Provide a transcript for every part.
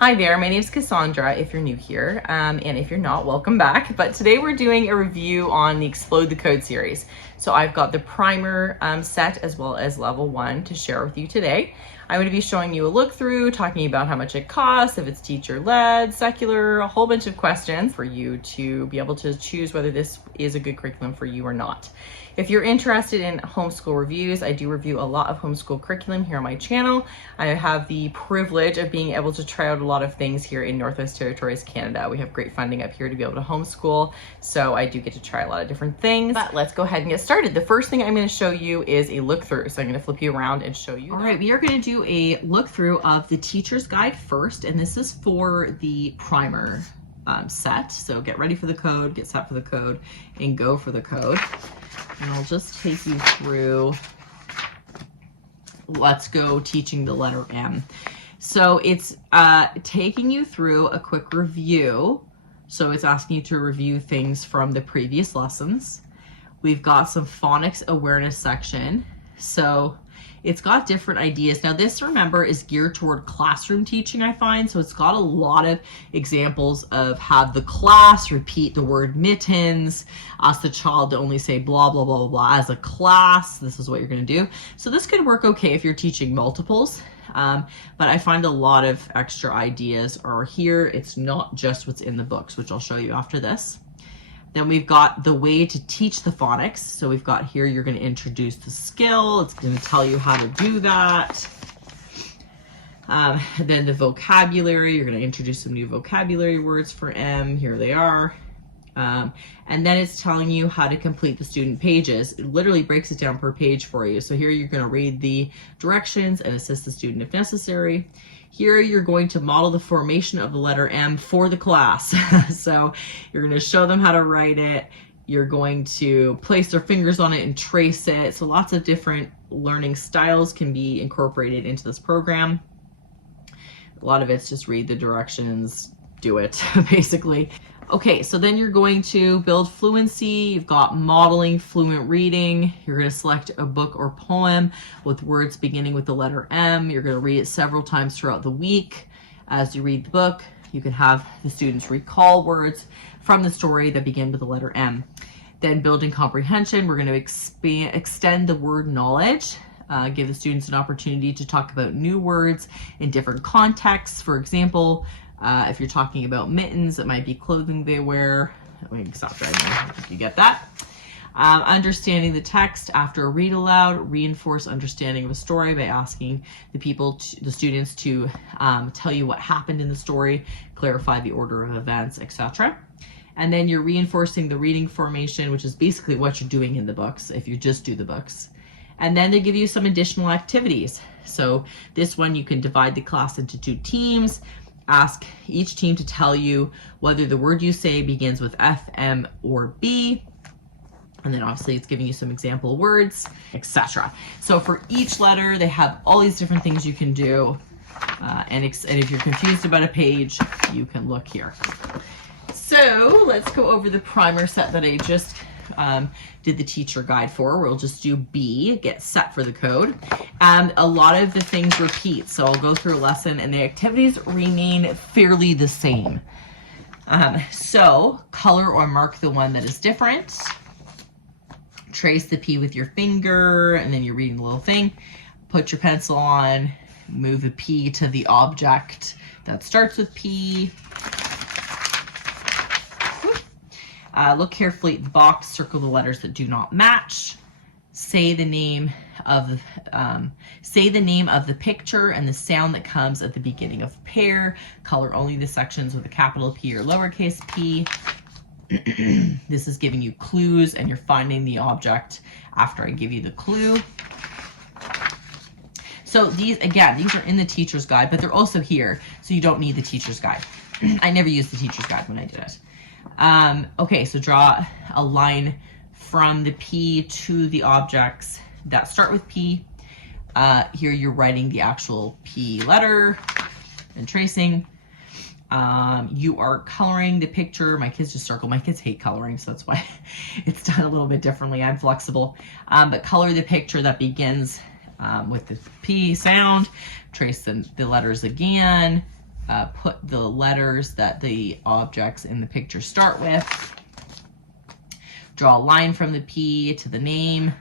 Hi there, my name is Cassandra if you're new here, and if you're not, welcome back. But today we're doing a review on the Explode the Code series. So I've got the primer set as well as level 1 to share with you today. I'm going to be showing you a look through, talking about how much it costs, if it's teacher-led, secular, a whole bunch of questions for you to be able to choose whether this is a good curriculum for you or not. If you're interested in homeschool reviews, I do review a lot of homeschool curriculum here on my channel. I have the privilege of being able to try out a lot of things here in Northwest Territories, Canada. We have great funding up here to be able to homeschool, so I do get to try a lot of different things. But let's go ahead and get started. The first thing I'm going to show you is a look through. So I'm going to flip you around and show you. All right, we are going to do a look through of the teacher's guide first, and this is for the primer set. So get ready for the code, get set for the code, and go for the code. And I'll just take you through Let's Go Teaching the Letter M. So it's taking you through a quick review. So it's asking you to review things from the previous lessons. We've got some phonics awareness section. So it's got different ideas. Now this, remember, is geared toward classroom teaching, I find. So it's got a lot of examples of have the class repeat the word mittens, ask the child to only say blah, blah, blah, blah, blah as a class. This is what you're going to do. So this could work okay if you're teaching multiples. But I find a lot of extra ideas are here. It's not just what's in the books, which I'll show you after this. Then we've got the way to teach the phonics. So we've got here, you're going to introduce the skill. It's going to tell you how to do that. Then the vocabulary, you're going to introduce some new vocabulary words for M. Here they are. And then it's telling you how to complete the student pages. It literally breaks it down per page for you. So here you're going to read the directions and assist the student if necessary. Here you're going to model the formation of the letter M for the class. So you're going to show them how to write it. You're going to place their fingers on it and trace it. So lots of different learning styles can be incorporated into this program. A lot of it's just read the directions, do it, basically. Okay, so then you're going to build fluency. You've got modeling fluent reading. You're going to select a book or poem with words beginning with the letter M. You're going to read it several times throughout the week. As you read the book, you can have the students recall words from the story that begin with the letter M. Then building comprehension, we're going to extend the word knowledge. Give the students an opportunity to talk about new words in different contexts. For example, if you're talking about mittens, it might be clothing they wear. Let me stop right now. I think you get that. Understanding the text after a read aloud, reinforce understanding of a story by asking the students to tell you what happened in the story, clarify the order of events, etc. And then you're reinforcing the reading formation, which is basically what you're doing in the books if you just do the books. And then they give you some additional activities. So this one, you can divide the class into 2 teams. Ask each team to tell you whether the word you say begins with F, M, or B. And then obviously it's giving you some example words, etc. So for each letter, they have all these different things you can do. And if you're confused about a page, you can look here. So let's go over the primer set that I just did the teacher guide for. We'll just do B, get set for the code. And a lot of the things repeat. So I'll go through a lesson and the activities remain fairly the same. So color or mark the one that is different. Trace the P with your finger, and then you're reading the little thing. Put your pencil on, move the P to the object that starts with P. Look carefully at the box, circle the letters that do not match. Say the name of the picture and the sound that comes at the beginning of pair. Color only the sections with a capital P or lowercase p. This is giving you clues, and you're finding the object after I give you the clue. So these are in the teacher's guide, but they're also here, so you don't need the teacher's guide. I never used the teacher's guide when I did it. Okay, so draw a line from the P to the objects that start with P. Here you're writing the actual P letter and tracing. You are coloring the picture. My kids just circle. My kids hate coloring, so that's why it's done a little bit differently. I'm flexible. But color the picture that begins with the P sound. Trace the letters again. put the letters that the objects in the picture start with. Draw a line from the P to the name.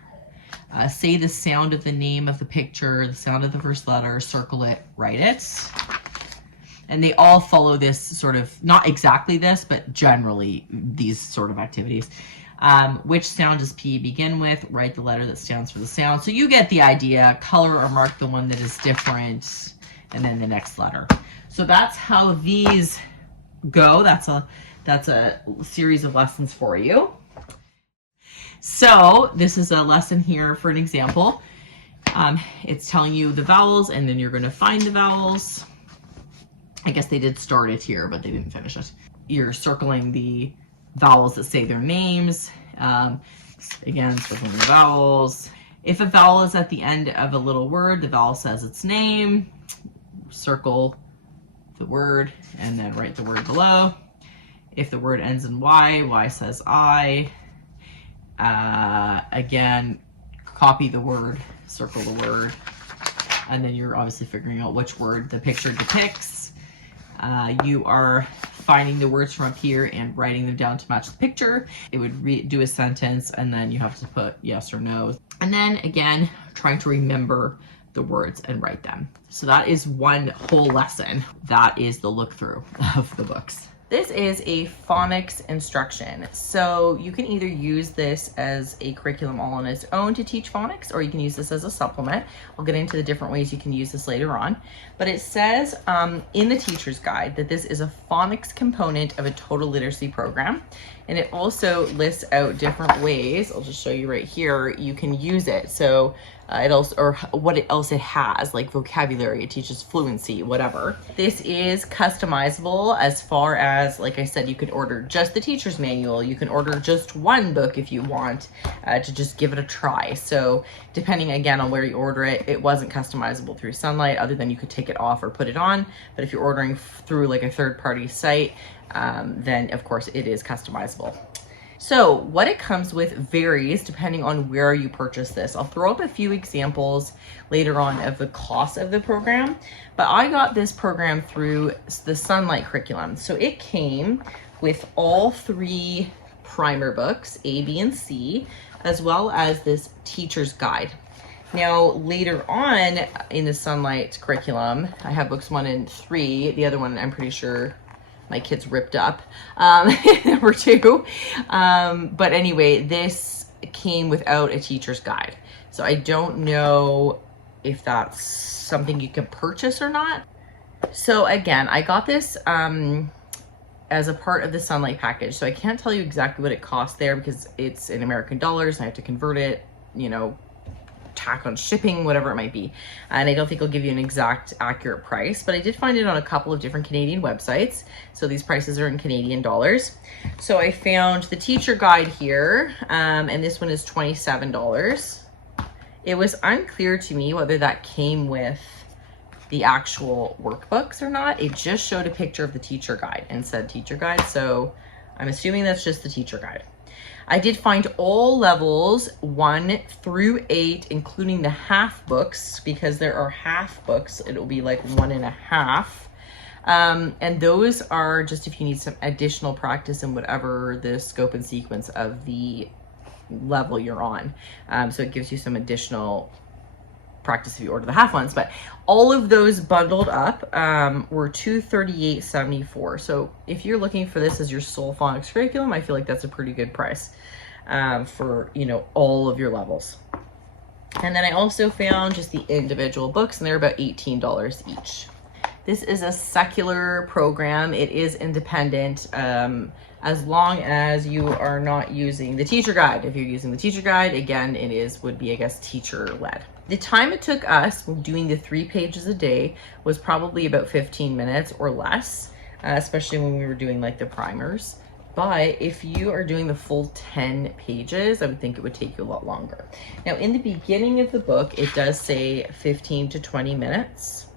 Say the sound of the name of the picture, the sound of the first letter, circle it, write it. And they all follow this sort of, not exactly this, but generally these sort of activities. Which sound does P begin with? Write the letter that stands for the sound. So you get the idea. Color or mark the one that is different, and then the next letter. So that's how these go. That's a series of lessons for you. So this is a lesson here for an example. It's telling you the vowels, and then you're going to find the vowels. I guess they did start it here, but they didn't finish it. You're circling the vowels that say their names. Again, circling the vowels. If a vowel is at the end of a little word, the vowel says its name. Circle the word and then write the word below. If the word ends in Y, Y says I. Again, copy the word, circle the word, and then you're obviously figuring out which word the picture depicts. You are finding the words from up here and writing them down to match the picture. It would do a sentence, and then you have to put yes or no. And then again, trying to remember the words and write them. So that is one whole lesson. That is the look through of the books. This is a phonics instruction. So you can either use this as a curriculum all on its own to teach phonics, or you can use this as a supplement. I'll get into the different ways you can use this later on. But it says in the teacher's guide that this is a phonics component of a total literacy program. And it also lists out different ways. I'll just show you right here. You can use it. So it also, or what else it has, like vocabulary, it teaches fluency, whatever. This is customizable as far as, like I said, you could order just the teacher's manual. You can order just one book if you want to just give it a try. So depending again on where you order it, it wasn't customizable through Sunlight, other than you could take it off or put it on. But if you're ordering through like a third-party site, then of course it is customizable. So what it comes with varies depending on where you purchase this. I'll throw up a few examples later on of the cost of the program, but I got this program through the Sunlight curriculum. So it came with all 3 primer books, A, B, and C, as well as this teacher's guide. Now, later on in the Sunlight curriculum, I have books 1 and 3. The other one, I'm pretty sure my kids ripped up, number 2. But anyway, this came without a teacher's guide. So I don't know if that's something you can purchase or not. So again, I got this as a part of the Sunlight package. So I can't tell you exactly what it cost there because it's in American dollars. And I have to convert it, you know, tack on shipping, whatever it might be. And I don't think I'll give you an exact accurate price, but I did find it on a couple of different Canadian websites. So these prices are in Canadian dollars. So I found the teacher guide here, and this one is $27. It was unclear to me whether that came with the actual workbooks or not. It just showed a picture of the teacher guide and said teacher guide. So I'm assuming that's just the teacher guide. I did find all levels 1 through 8, including the half books, because there are half books. It'll be like 1.5. And those are just if you need some additional practice in whatever the scope and sequence of the level you're on. So it gives you some additional practice if you order the half ones, but all of those bundled up were $238.74. So if you're looking for this as your sole phonics curriculum, I feel like that's a pretty good price for, you know, all of your levels. And then I also found just the individual books, and they're about $18 each. This is a secular program. It is independent as long as you are not using the teacher guide. If you're using the teacher guide, again, would be, I guess, teacher led. The time it took us doing the 3 pages a day was probably about 15 minutes or less, especially when we were doing like the primers. But if you are doing the full 10 pages, I would think it would take you a lot longer. Now, in the beginning of the book, it does say 15 to 20 minutes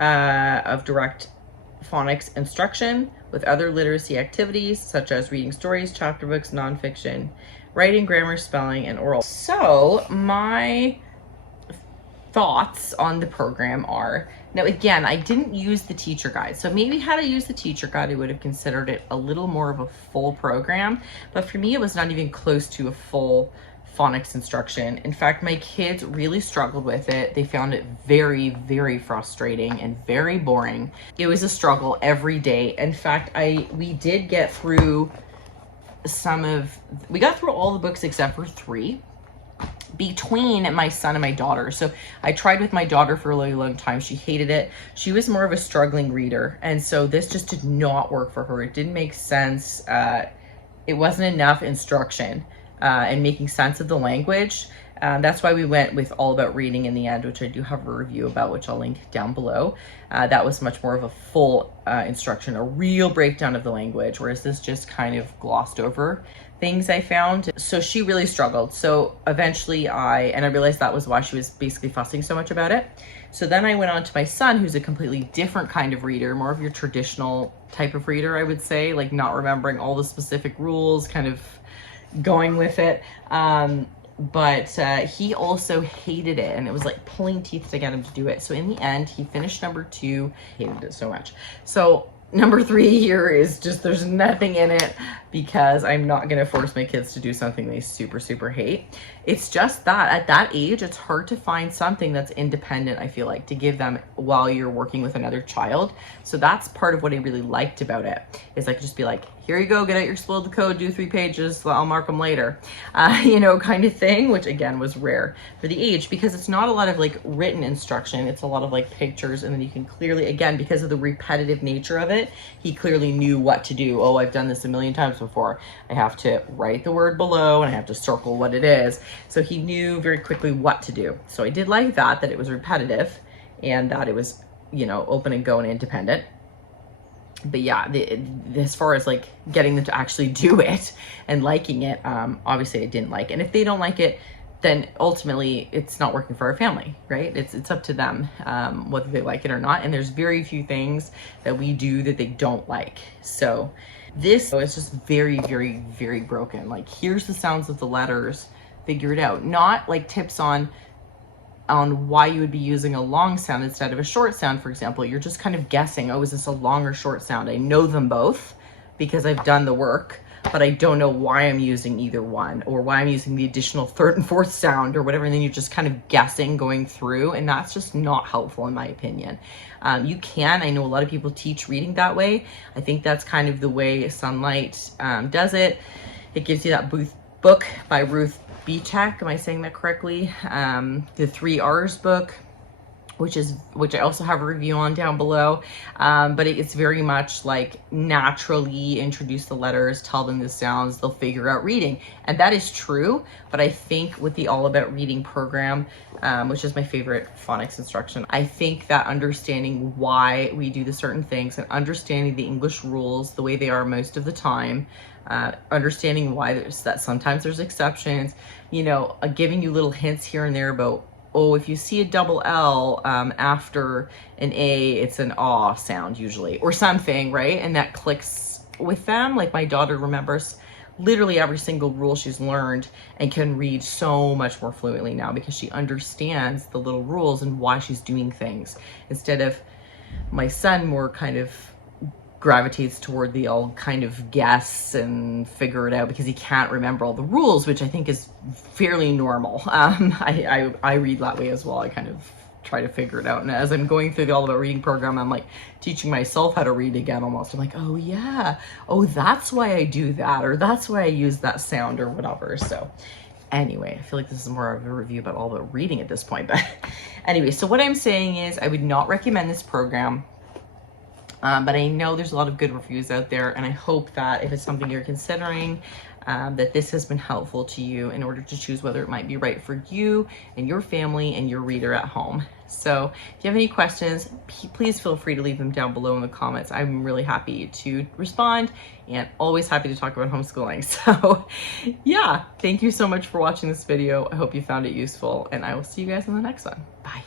of direct phonics instruction with other literacy activities such as reading stories, chapter books, nonfiction, writing, grammar, spelling, and oral. So my thoughts on the program are, now again, I didn't use the teacher guide. So maybe had I used the teacher guide, I would have considered it a little more of a full program. But for me, it was not even close to a full phonics instruction. In fact, my kids really struggled with it. They found it very, very frustrating and very boring. It was a struggle every day. In fact, we did get through we got through all the books except for 3 between my son and my daughter. So I tried with my daughter for a really long time. She hated it. She was more of a struggling reader. And so this just did not work for her. It didn't make sense. It wasn't enough instruction and making sense of the language. That's why we went with All About Reading in the end, which I do have a review about, which I'll link down below. That was much more of a full instruction, a real breakdown of the language, whereas this just kind of glossed over things I found. So she really struggled. So eventually I realized that was why she was basically fussing so much about it. So then I went on to my son, who's a completely different kind of reader, more of your traditional type of reader, I would say, like not remembering all the specific rules, kind of going with it. But he also hated it, and it was like pulling teeth to get him to do it. So in the end, he finished number 2, hated it so much. So number 3 here is just, there's nothing in it because I'm not gonna force my kids to do something they super, super hate. It's just that at that age, it's hard to find something that's independent, I feel like, to give them while you're working with another child. So that's part of what I really liked about it, is I could just be like, here you go, get out your explode the code, do 3 pages, I'll mark them later, you know, kind of thing, which again was rare for the age because it's not a lot of like written instruction. It's a lot of like pictures, and then you can clearly, again, because of the repetitive nature of it, he clearly knew what to do. Oh, I've done this a million times before. I have to write the word below and I have to circle what it is. So he knew very quickly what to do. So I did like that it was repetitive and that it was, you know, open and go and independent. But yeah, as far as like getting them to actually do it and liking it, obviously I didn't like it. And if they don't like it, then ultimately it's not working for our family, right? It's up to them whether they like it or not. And there's very few things that we do that they don't like. So this is just very, very, very broken. Like, here's the sounds of the letters, figure it out. Not like tips on why you would be using a long sound instead of a short sound, for example. You're just kind of guessing, oh, is this a long or short sound? I know them both because I've done the work, but I don't know why I'm using either one or why I'm using the additional 3rd and 4th sound or whatever. And then you're just kind of guessing going through, and that's just not helpful in my opinion. You can, I know a lot of people teach reading that way. I think that's kind of the way Sunlight does it. It gives you that book by Ruth Beatek, am I saying that correctly? The 3 R's book, which I also have a review on down below. But it's very much like naturally introduce the letters, tell them the sounds, they'll figure out reading. And that is true, but I think with the All About Reading program, which is my favorite phonics instruction, I think that understanding why we do the certain things and understanding the English rules the way they are most of the time, understanding why that sometimes there's exceptions, you know, giving you little hints here and there about, oh, if you see a double L after an A, it's an aw sound usually, or something, right? And that clicks with them. Like my daughter remembers literally every single rule she's learned and can read so much more fluently now because she understands the little rules and why she's doing things. Instead of my son more kind of gravitates toward the all kind of guess and figure it out because he can't remember all the rules, which I think is fairly normal. I read that way as well. I kind of try to figure it out. And as I'm going through the All About Reading program, I'm like teaching myself how to read again almost. I'm like, oh yeah, oh, that's why I do that, or that's why I use that sound or whatever. So anyway, I feel like this is more of a review about All About Reading at this point. But anyway, so what I'm saying is I would not recommend this program. But I know there's a lot of good reviews out there, and I hope that if it's something you're considering, that this has been helpful to you in order to choose whether it might be right for you and your family and your reader at home. So if you have any questions, please feel free to leave them down below in the comments. I'm really happy to respond and always happy to talk about homeschooling. So yeah, thank you so much for watching this video. I hope you found it useful, and I will see you guys in the next one. Bye.